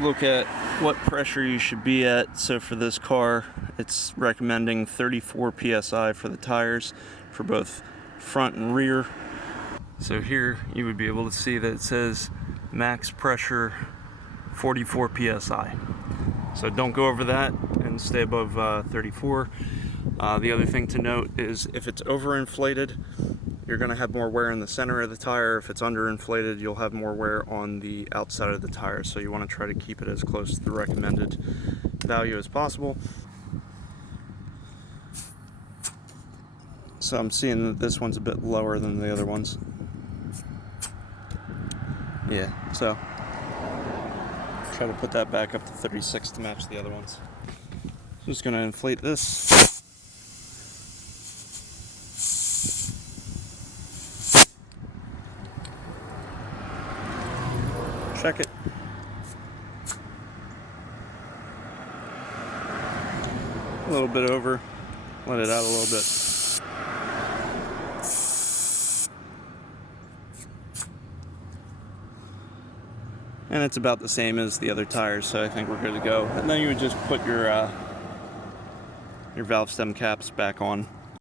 look at what pressure you should be at. So for this car, it's recommending 34 psi for the tires for both front and rear. So here you would be able to see that it says max pressure 44 psi. So don't go over that and stay above 34. The other thing to note is if it's overinflated, you're going to have more wear in the center of the tire. If it's underinflated, you'll have more wear on the outside of the tire. So you want to try to keep it as close to the recommended value as possible. So I'm seeing that this one's a bit lower than the other ones. Yeah, so try to put that back up to 36 to match the other ones. I'm just going to inflate this. Check it. A little bit over. Let it out a little bit. And it's about the same as the other tires, so I think we're good to go. And then you would just put your valve stem caps back on.